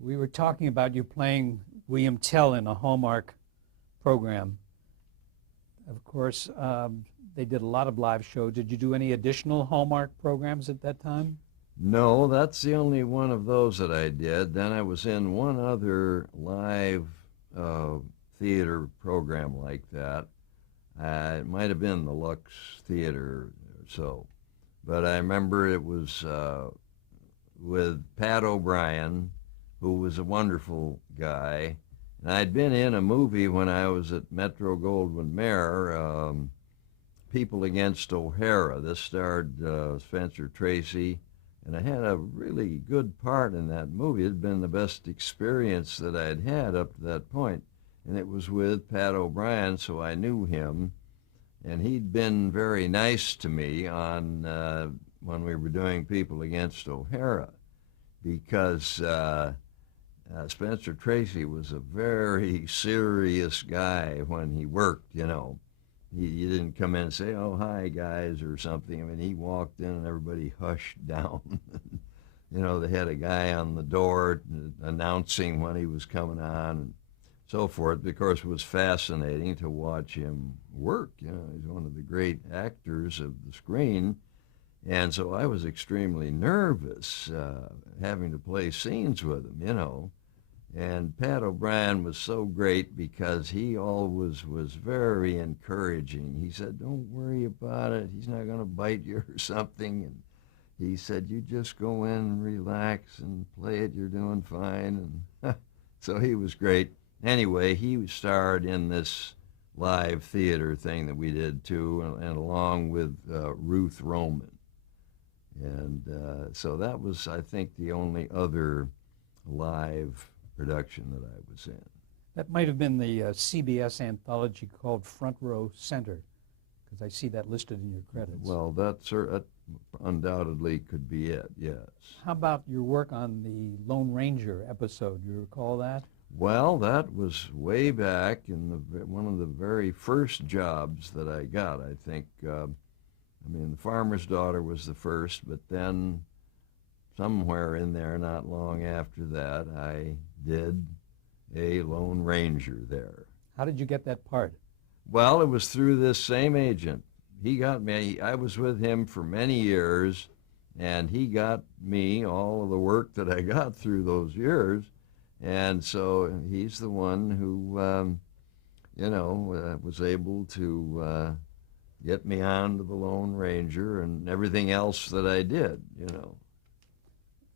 We were talking about you playing William Tell in a Hallmark program. Of course, they did a lot of live shows. Did you do any additional Hallmark programs at that time? No, that's the only one of those that I did. Then I was in one other live uh, theater program like that. It might have been the Lux Theater or so. But I remember it was with Pat O'Brien, who was a wonderful guy. And I'd been in a movie when I was at Metro Goldwyn Mayer, People Against O'Hara. This starred Spencer Tracy, and I had a really good part in that movie. It had been the best experience that I'd had up to that point, and it was with Pat O'Brien, so I knew him, and he'd been very nice to me on when we were doing People Against O'Hara, because Spencer Tracy was a very serious guy when he worked, you know. He didn't come in and say, "Oh, hi, guys," or something. I mean, he walked in and everybody hushed down. You know, they had a guy on the door announcing when he was coming on and so forth. Of course, it was fascinating to watch him work. You know, he's one of the great actors of the screen. And so I was extremely nervous having to play scenes with him, you know. And Pat O'Brien was so great because he always was very encouraging. He said, "Don't worry about it. He's not going to bite you or something." And he said, "You just go in and relax and play it. You're doing fine." And so he was great. Anyway, he starred in this live theater thing that we did too, and along with Ruth Roman. And so that was, I think, the only other live production that I was in. That might have been the CBS anthology called Front Row Center, because I see that listed in your credits. Well, that undoubtedly could be it, yes. How about your work on the Lone Ranger episode? You recall that? Well, that was way back in one of the very first jobs that I got, I think. I mean, The Farmer's Daughter was the first, but then somewhere in there, not long after that, I did a Lone Ranger there. How did you get that part? Well, it was through this same agent. He got me, I was with him for many years, and he got me all of the work that I got through those years. And so he's the one who, was able to get me on to the Lone Ranger and everything else that I did, you know.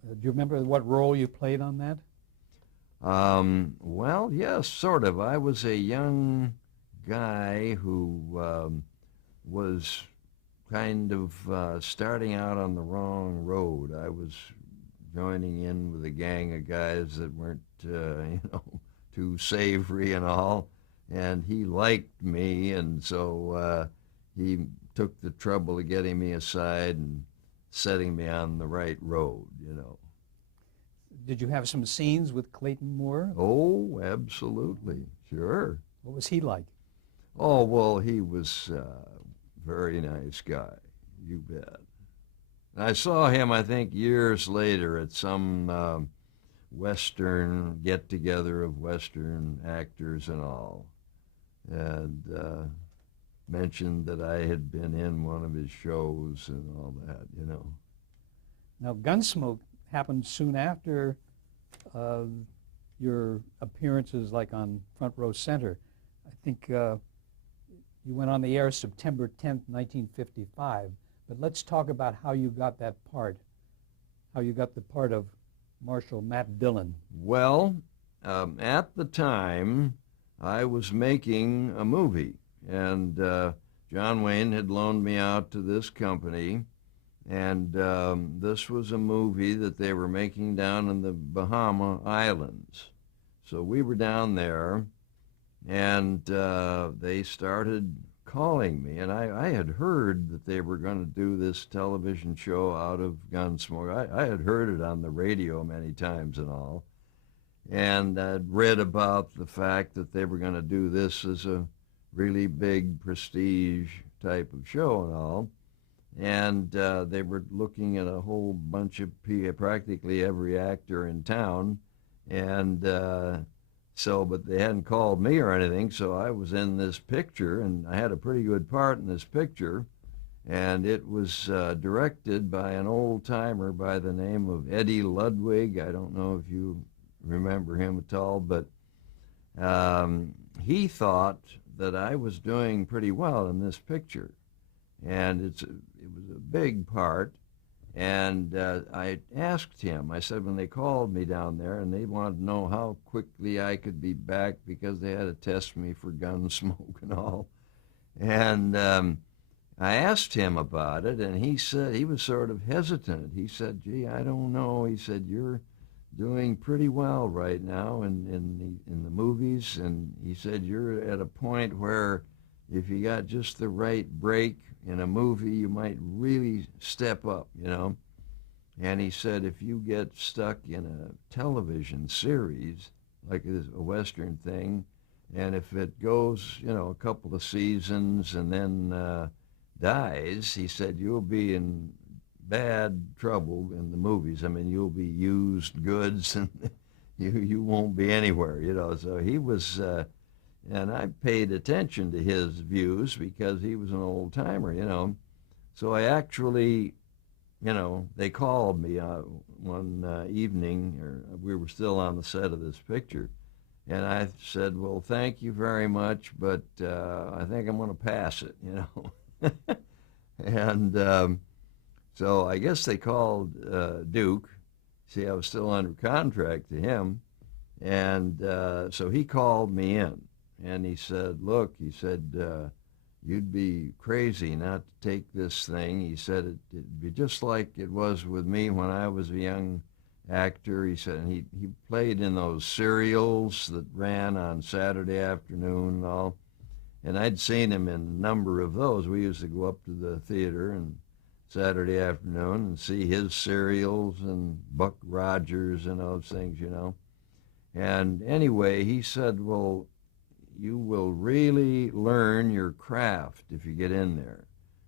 Do you remember what role you played on that? Well, yes, sort of. I was a young guy who was kind of starting out on the wrong road. I was joining in with a gang of guys that weren't, too savory and all, and he liked me, and so he took the trouble of getting me aside and setting me on the right road, you know. Did you have some scenes with Clayton Moore? Oh, absolutely, sure. What was he like? Oh, well, he was a very nice guy, you bet. I saw him, I think, years later at some Western get-together of Western actors and all, and mentioned that I had been in one of his shows and all that, you know. Now, Gunsmoke happened soon after your appearances, like on Front Row Center. I think you went on the air September 10th, 1955. But let's talk about how you got that part, how you got the part of Marshal Matt Dillon. Well, at the time, I was making a movie, and John Wayne had loaned me out to this company, and this was a movie that they were making down in the Bahama Islands. So we were down there, and they started calling me, and I had heard that they were going to do this television show out of Gunsmoke. I had heard it on the radio many times and all, and I'd read about the fact that they were going to do this as a really big prestige type of show and all, and they were looking at a whole bunch of practically every actor in town, And but they hadn't called me or anything, so I was in this picture, and I had a pretty good part in this picture. And it was directed by an old-timer by the name of Eddie Ludwig. I don't know if you remember him at all, but he thought that I was doing pretty well in this picture. And it was a big part. And I asked him, I said, when they called me down there and they wanted to know how quickly I could be back because they had to test me for gun smoke and all. And I asked him about it, and he said, he was sort of hesitant. He said, gee, I don't know. He said, you're doing pretty well right now in the movies. And he said, you're at a point where if you got just the right break in a movie, you might really step up, you know. And he said, if you get stuck in a television series, like a Western thing, and if it goes, you know, a couple of seasons and then dies, he said, you'll be in bad trouble in the movies. I mean, you'll be used goods and you won't be anywhere, you know. So he was... and I paid attention to his views because he was an old timer, you know. So I actually, you know, they called me one evening, or we were still on the set of this picture, and I said, well, thank you very much, but I think I'm going to pass it, you know. And so I guess they called Duke. See, I was still under contract to him, and so he called me in. And he said, look, he said, you'd be crazy not to take this thing. He said, it'd be just like it was with me when I was a young actor. He said, and he played in those serials that ran on Saturday afternoon and all. And I'd seen him in a number of those. We used to go up to the theater and Saturday afternoon and see his serials and Buck Rogers and those things, you know. And anyway, he said, well, you will really learn your craft if you get in there.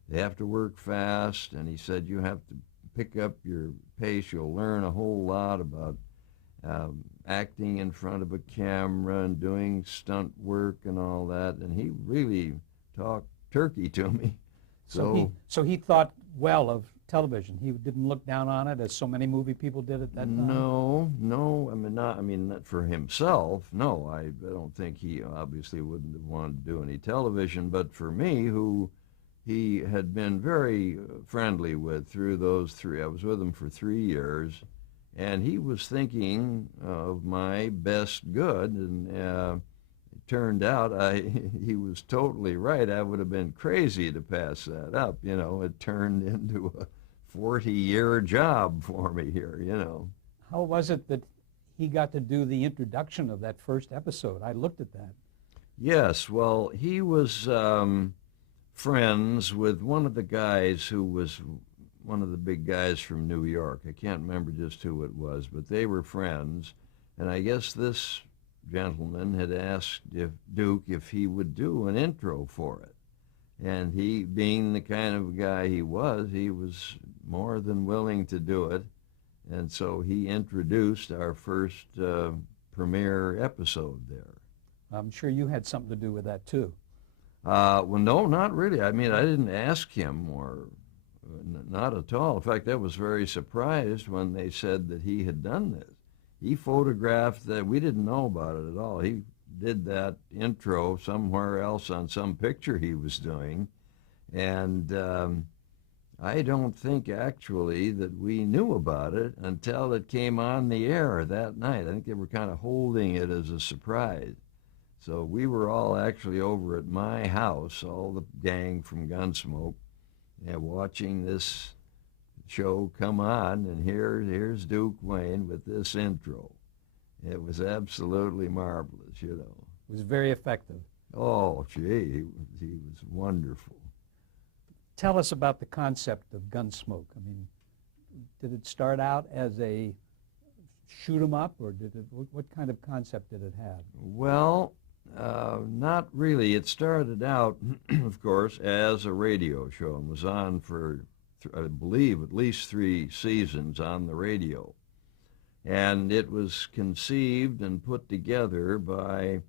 They have to work fast, and he said you have to pick up your pace. You'll learn a whole lot about acting in front of a camera and doing stunt work and all that. And he really talked turkey to me. So he thought well of television. He didn't look down on it as so many movie people did at that time? No. I mean, not for himself. No, I don't think he obviously wouldn't have wanted to do any television. But for me, who he had been very friendly with through those three, I was with him for 3 years, and he was thinking of my best good, and it turned out he was totally right. I would have been crazy to pass that up. You know, it turned into a 40-year job for me here, you know. How was it that he got to do the introduction of that first episode? I looked at that. Yes, well, he was friends with one of the guys who was one of the big guys from New York. I can't remember just who it was, but they were friends. And I guess this gentleman had asked Duke if he would do an intro for it. And he, being the kind of guy he was more than willing to do it. And so he introduced our first premiere episode there. I'm sure you had something to do with that, too. Well, no, not really. I mean, I didn't ask him, or not at all. In fact, I was very surprised when they said that he had done this. He photographed that. We didn't know about it at all. He did that intro somewhere else on some picture he was doing. And I don't think actually that we knew about it until it came on the air that night. I think they were kind of holding it as a surprise. So we were all actually over at my house, all the gang from Gunsmoke, watching this show come on, and here's Duke Wayne with this intro. It was absolutely marvelous, you know. It was very effective. Oh, gee, he was wonderful. Tell us about the concept of Gunsmoke. I mean, did it start out as a shoot 'em up, or what kind of concept did it have? Well, not really. It started out, of course, as a radio show and was on for, I believe, at least 3 seasons on the radio. And it was conceived and put together by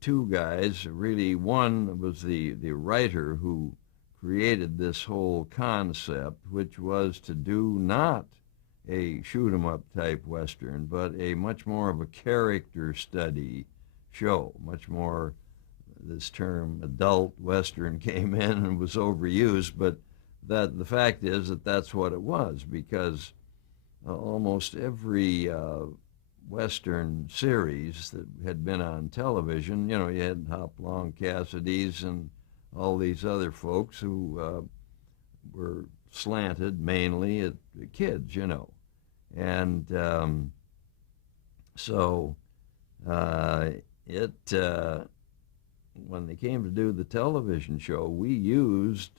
two guys. Really, one was the writer who created this whole concept, which was to do not a shoot-'em-up type Western, but a much more of a character study show, much more, this term adult Western came in and was overused, but that the fact is that that's what it was, because almost every Western series that had been on television, you know, you had Hopalong Cassidy's and all these other folks who were slanted mainly at the kids, you know. And so when they came to do the television show, we used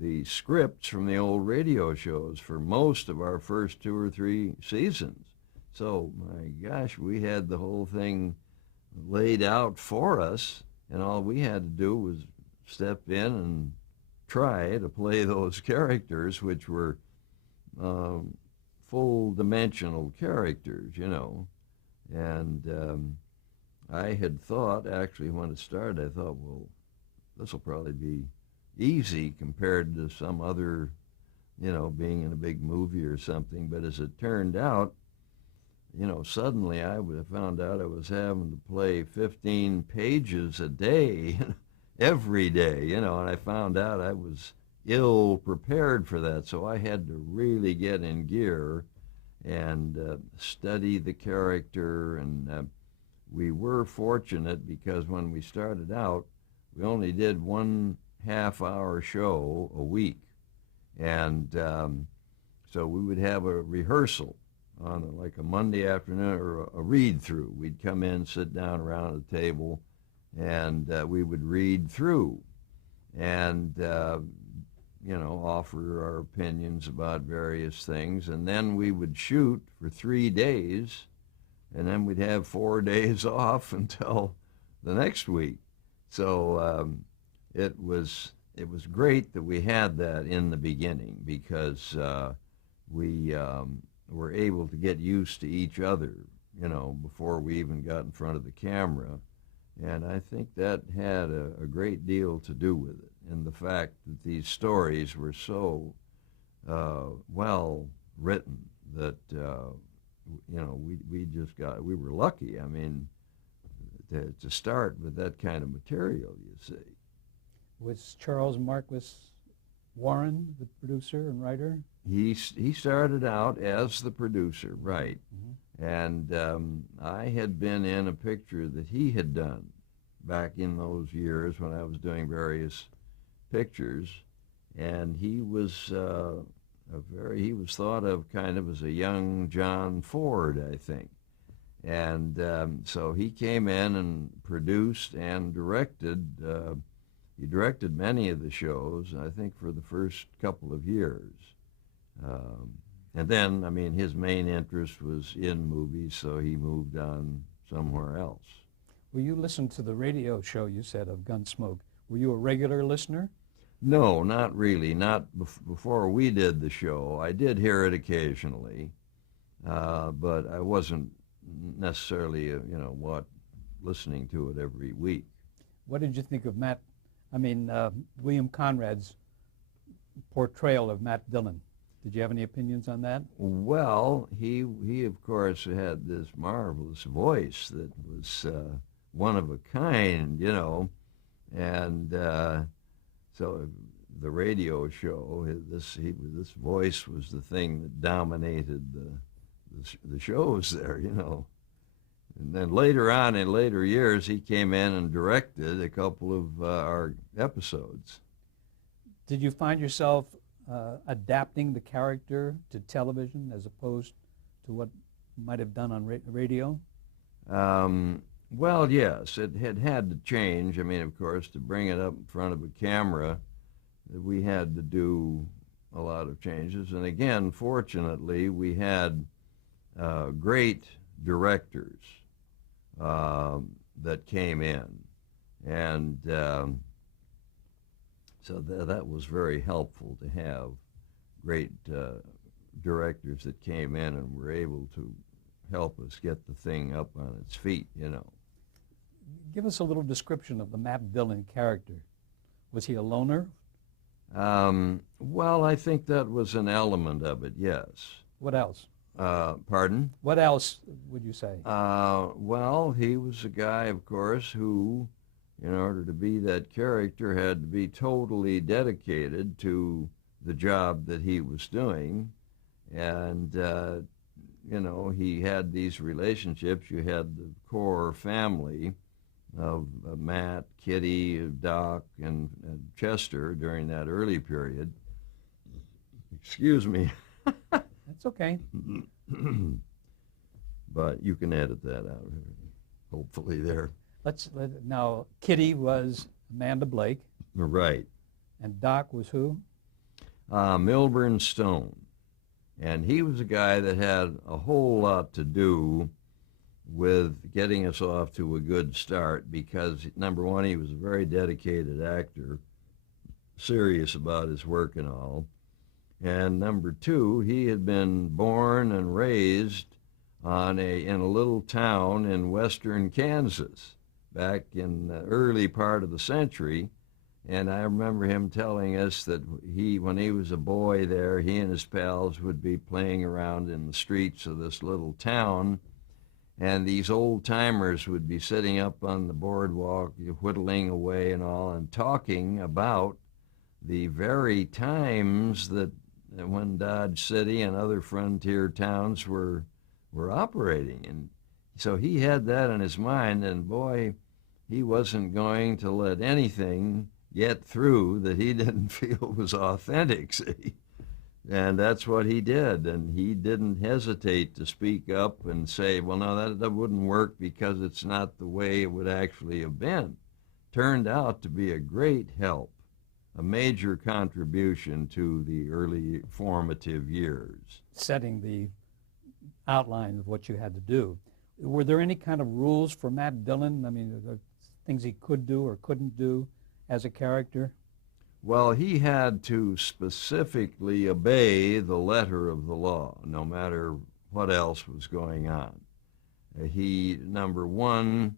the scripts from the old radio shows for most of our first 2 or 3 seasons. So, my gosh, we had the whole thing laid out for us, and all we had to do was step in and try to play those characters, which were full-dimensional characters, you know. And I had thought, actually, when it started, I thought, well, this will probably be easy compared to some other, you know, being in a big movie or something. But as it turned out, you know, suddenly I found out I was having to play 15 pages a day, every day, you know, and I found out I was ill prepared for that. So I had to really get in gear and study the character. And we were fortunate because when we started out, we only did 1 half-hour show a week. And so we would have a rehearsal on like a Monday afternoon, or a read-through. We'd come in, sit down around a table, and we would read through and, you know, offer our opinions about various things. And then we would shoot for 3 days, and then we'd have 4 days off until the next week. So it was great that we had that in the beginning, because we were able to get used to each other, you know, before we even got in front of the camera. And I think that had a great deal to do with it, and the fact that these stories were so well written that, you know, we were lucky, I mean, to start with that kind of material, you see. Was Charles Marquis Warren the producer and writer? He started out as the producer, right. Mm-hmm. And I had been in a picture that he had done back in those years when I was doing various pictures, and he was he was thought of kind of as a young John Ford, I think. And so he came in and produced and directed. He directed many of the shows, I think, for the first couple of years. And then, I mean, his main interest was in movies, so he moved on somewhere else. Well, you listened to the radio show, you said, of Gunsmoke. Were you a regular listener? No, not really. Not before we did the show. I did hear it occasionally, but I wasn't necessarily, listening to it every week. What did you think of William Conrad's portrayal of Matt Dillon? Did you have any opinions on that? Well, he of course had this marvelous voice that was one of a kind, you know, and so the radio show, this voice was the thing that dominated the shows there, you know. And then later on, in later years, he came in and directed a couple of our episodes. Did you find yourself adapting the character to television as opposed to what you might have done on radio? Well, yes, it had to change. I mean, of course, to bring it up in front of a camera, we had to do a lot of changes. And again, fortunately, we had great directors that came in. And so that was very helpful to have great directors that came in and were able to help us get the thing up on its feet, you know. Give us a little description of the Matt Dillon character. Was he a loner? Well, I think that was an element of it, yes. What else? Pardon? What else would you say? Well, he was a guy, of course, who, in order to be that character, had to be totally dedicated to the job that he was doing. And, you know, he had these relationships. You had the core family of Matt, Kitty, Doc, and Chester during that early period. Excuse me. That's okay. But you can edit that out, hopefully there. Now, Kitty was Amanda Blake. Right. And Doc was who? Milburn Stone. And he was a guy that had a whole lot to do with getting us off to a good start because, number one, he was a very dedicated actor, serious about his work and all. And number two, he had been born and raised in a little town in western Kansas back in the early part of the century. And I remember him telling us that when he was a boy there, he and his pals would be playing around in the streets of this little town, and these old-timers would be sitting up on the boardwalk, whittling away and all, and talking about the very times that when Dodge City and other frontier towns were operating. And so he had that in his mind, and boy, he wasn't going to let anything get through that he didn't feel was authentic, see? And that's what he did, and he didn't hesitate to speak up and say, well, no, that wouldn't work because it's not the way it would actually have been. Turned out to be a great help, a major contribution to the early formative years. Setting the outline of what you had to do. Were there any kind of rules for Matt Dillon? I mean, things he could do or couldn't do as a character? Well, he had to specifically obey the letter of the law, no matter what else was going on. He, number one,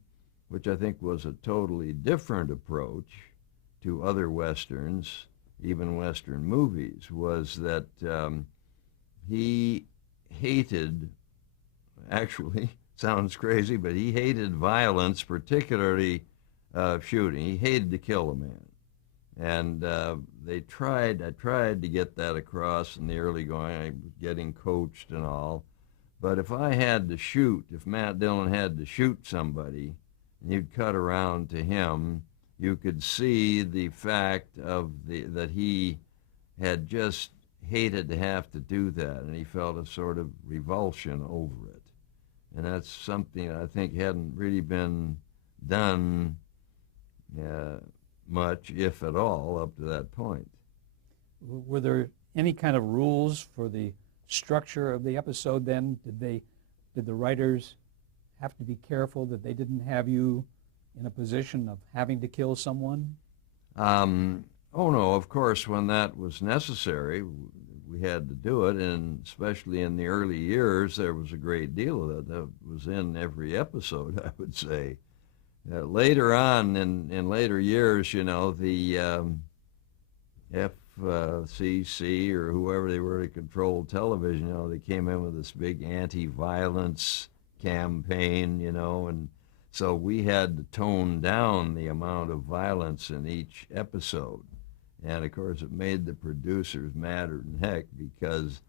which I think was a totally different approach to other Westerns, even Western movies, was that he hated, actually, sounds crazy, but he hated violence, particularly shooting. He hated to kill a man. And I tried to get that across in the early going. I was getting coached and all. But if Matt Dillon had to shoot somebody, and you'd cut around to him, you could see the fact of that he had just hated to have to do that, and he felt a sort of revulsion over it. And that's something I think hadn't really been done much, if at all, up to that point. Were there any kind of rules for the structure of the episode then? Did the writers have to be careful that they didn't have you in a position of having to kill someone? Oh no, of course, when that was necessary, we had to do it, and especially in the early years, there was a great deal of that was in every episode, I would say. Later on, in later years, you know, the FCC or whoever they were that controlled television, you know, they came in with this big anti-violence campaign, you know, and so we had to tone down the amount of violence in each episode. And, of course, it made the producers madder than heck because,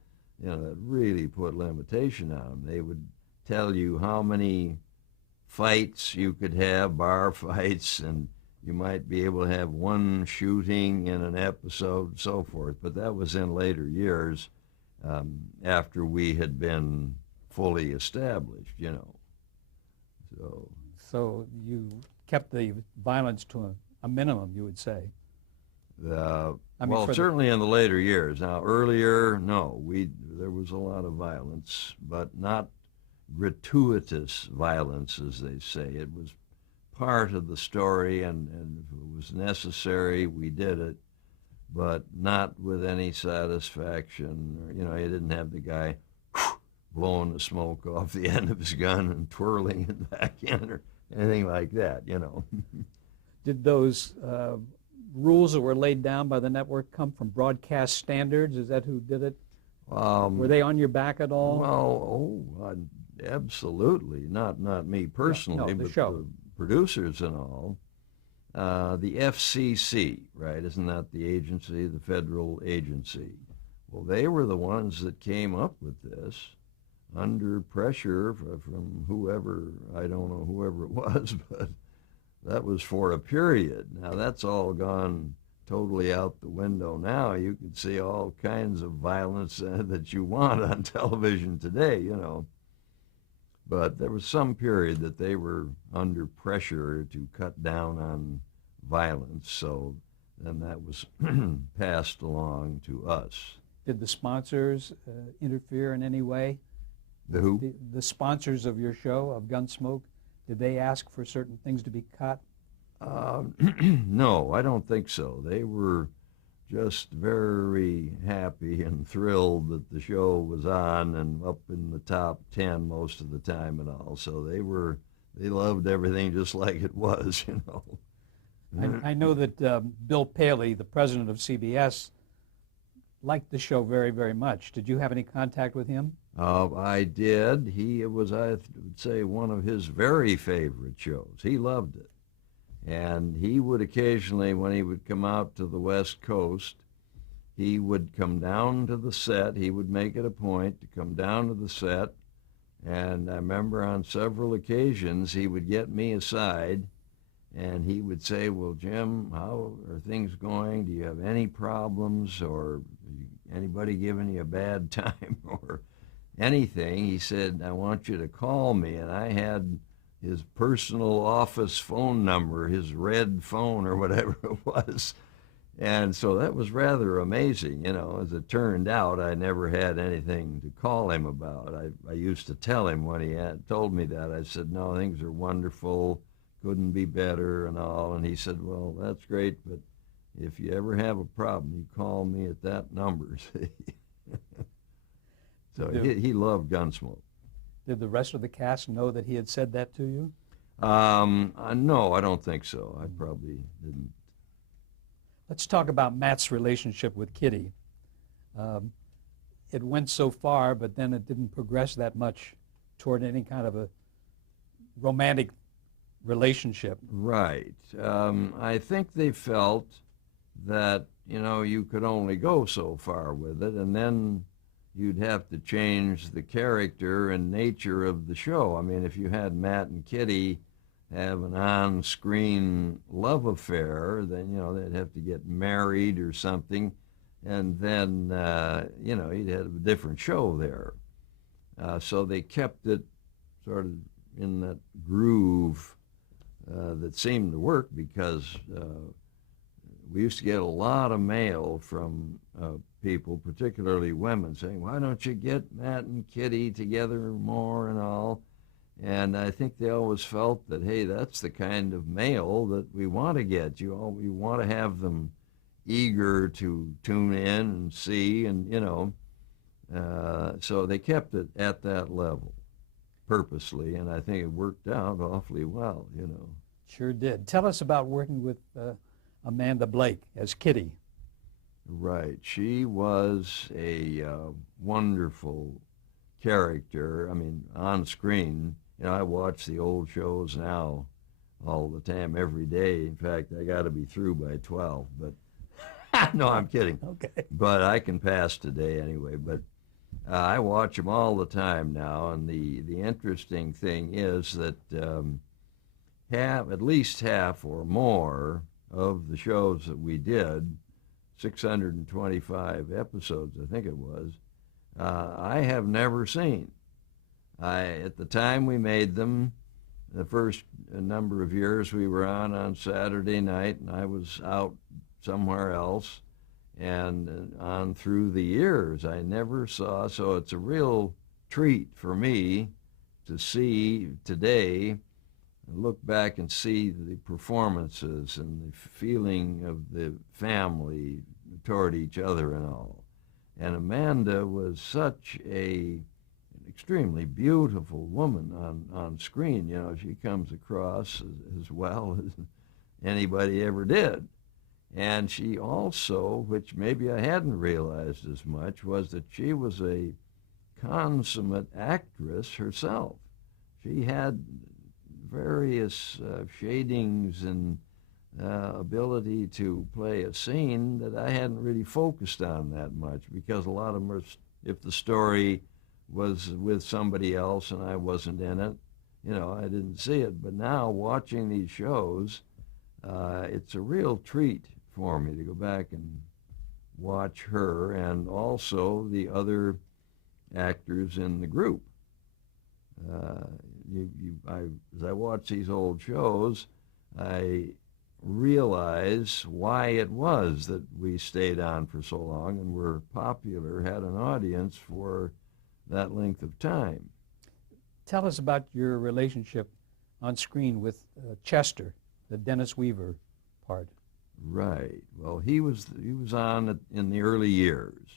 you know, that really put limitation on them. They would tell you how many fights you could have, bar fights, and you might be able to have one shooting in an episode and so forth. But that was in later years after we had been fully established, you know. So you kept the violence to a minimum, you would say. Certainly in the later years. Now, earlier, no, there was a lot of violence, but not gratuitous violence, as they say. It was part of the story, and if it was necessary, we did it, but not with any satisfaction. You know, you didn't have the guy blowing the smoke off the end of his gun and twirling it back in or anything like that, you know. Did those rules that were laid down by the network come from broadcast standards? Is that who did it? Were they on your back at all? Well, absolutely. Not me personally, the but show. the producers and all. The FCC, right? Isn't that the agency, the federal agency? Well, they were the ones that came up with this under pressure from whoever, I don't know whoever it was, but that was for a period. Now that's all gone totally out the window now. You can see all kinds of violence that you want on television today, you know. But there was some period that they were under pressure to cut down on violence, so then that was passed along to us. Did the sponsors interfere in any way? The who? The sponsors of your show, of Gunsmoke, did they ask for certain things to be cut? No, I don't think so. They were just very happy and thrilled that the show was on and up in the top 10 most of the time and all. So they loved everything just like it was, you know. I know that Bill Paley, the president of CBS, liked the show very, very much. Did you have any contact with him? I did. It was, I would say, one of his very favorite shows. He loved it. And he would occasionally, when he would come out to the West Coast, he would come down to the set. He would make it a point to come down to the set. And I remember on several occasions he would get me aside and he would say, well, Jim, how are things going? Do you have any problems or anybody giving you a bad time or anything? He said, I want you to call me. And I had his personal office phone number, his red phone or whatever it was. And so that was rather amazing. You know, as it turned out, I never had anything to call him about. I used to tell him when he had told me that, I said, no, things are wonderful, couldn't be better and all. And he said, well, that's great, but if you ever have a problem, you call me at that number. So he loved Gunsmoke. Did the rest of the cast know that he had said that to you? No, I don't think so. I probably didn't. Let's talk about Matt's relationship with Kitty. It went so far, but then it didn't progress that much toward any kind of a romantic relationship. Right. I think they felt that, you know, you could only go so far with it, and then you'd have to change the character and nature of the show. I mean, if you had Matt and Kitty have an on-screen love affair, then, you know, they'd have to get married or something, and then, you know, you'd have a different show there. So they kept it sort of in that groove that seemed to work because we used to get a lot of mail from people, particularly women, saying, why don't you get Matt and Kitty together more and all? And I think they always felt that, hey, that's the kind of mail that we want to get. We want to have them eager to tune in and see, and, you know, so they kept it at that level purposely, and I think it worked out awfully well, you know. Sure did. Tell us about working with Amanda Blake as Kitty. Right. She was a wonderful character. I mean, on screen, you know, I watch the old shows now all the time, every day. In fact, I got to be through by 12, but no, I'm kidding. Okay. But I can pass today anyway. But I watch them all the time now, and the interesting thing is that at least half or more of the shows that we did, 625 episodes, I think it was, I have never seen. At the time we made them, the first number of years we were on Saturday night, and I was out somewhere else, and on through the years I never saw, so it's a real treat for me to see today, look back and see the performances and the feeling of the family toward each other and all. And Amanda was such an extremely beautiful woman on screen. You know, she comes across as well as anybody ever did. And she also, which maybe I hadn't realized as much, was that she was a consummate actress herself. She had various shadings and ability to play a scene that I hadn't really focused on that much, because a lot of them are, if the story was with somebody else and I wasn't in it, you know, I didn't see it. But now watching these shows, it's a real treat for me to go back and watch her and also the other actors in the group. As I watch these old shows, I realize why it was that we stayed on for so long and were popular, had an audience for that length of time. Tell us about your relationship on screen with Chester, the Dennis Weaver part. Right. Well, he was on in the early years,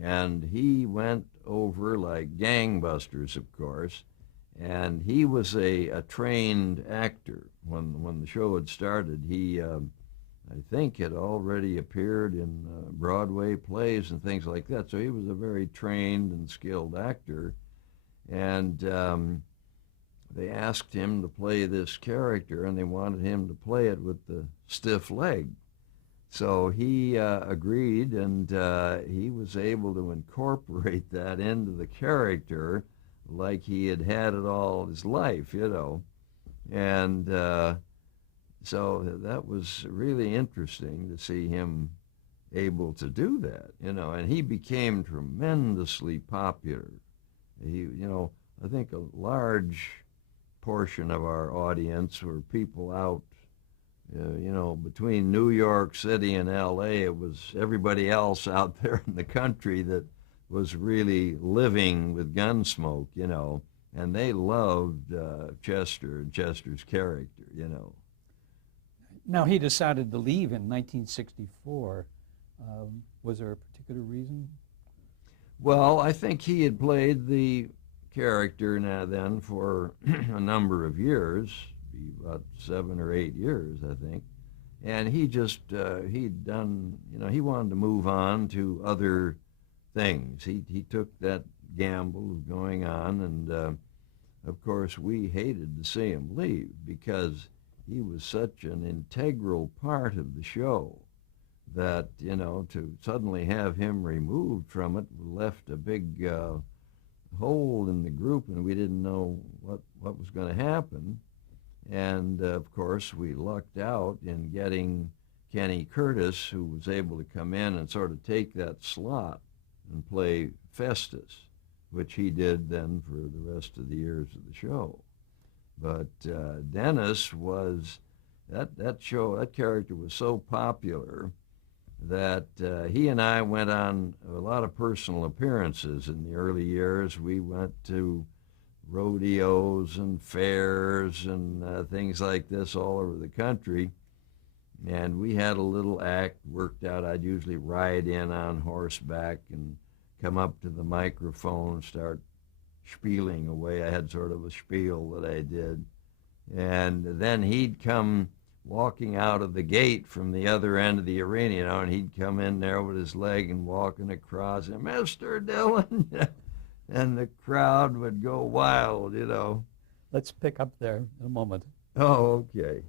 and he went over like gangbusters, of course. And he was a trained actor. When the show had started, he, I think, had already appeared in Broadway plays and things like that. So he was a very trained and skilled actor. And they asked him to play this character, and they wanted him to play it with the stiff leg. So he agreed, and he was able to incorporate that into the character like he had had it all his life, you know. And so that was really interesting to see him able to do that, you know. And he became tremendously popular. He, you know, I think a large portion of our audience were people out, you know, between New York City and L.A. It was everybody else out there in the country that was really living with Gunsmoke, you know, and they loved Chester and Chester's character, you know. Now, he decided to leave in 1964. Was there a particular reason? Well, I think he had played the character now then for a number of years, about 7 or 8 years, I think. And he just, he'd done, you know, he wanted to move on to other things. He took that gamble of going on, and of course we hated to see him leave because he was such an integral part of the show that, you know, to suddenly have him removed from it left a big hole in the group, and we didn't know what was going to happen. And of course we lucked out in getting Kenny Curtis, who was able to come in and sort of take that slot and play Festus, which he did then for the rest of the years of the show. But Dennis was, that character was so popular that he and I went on a lot of personal appearances in the early years. We went to rodeos and fairs and things like this all over the country. And we had a little act worked out. I'd usually ride in on horseback and come up to the microphone and start spieling away. I had sort of a spiel that I did. And then he'd come walking out of the gate from the other end of the arena, you know, and he'd come in there with his leg and walking across, and Mr. Dillon, and the crowd would go wild, you know. Let's pick up there in a moment. Oh, okay.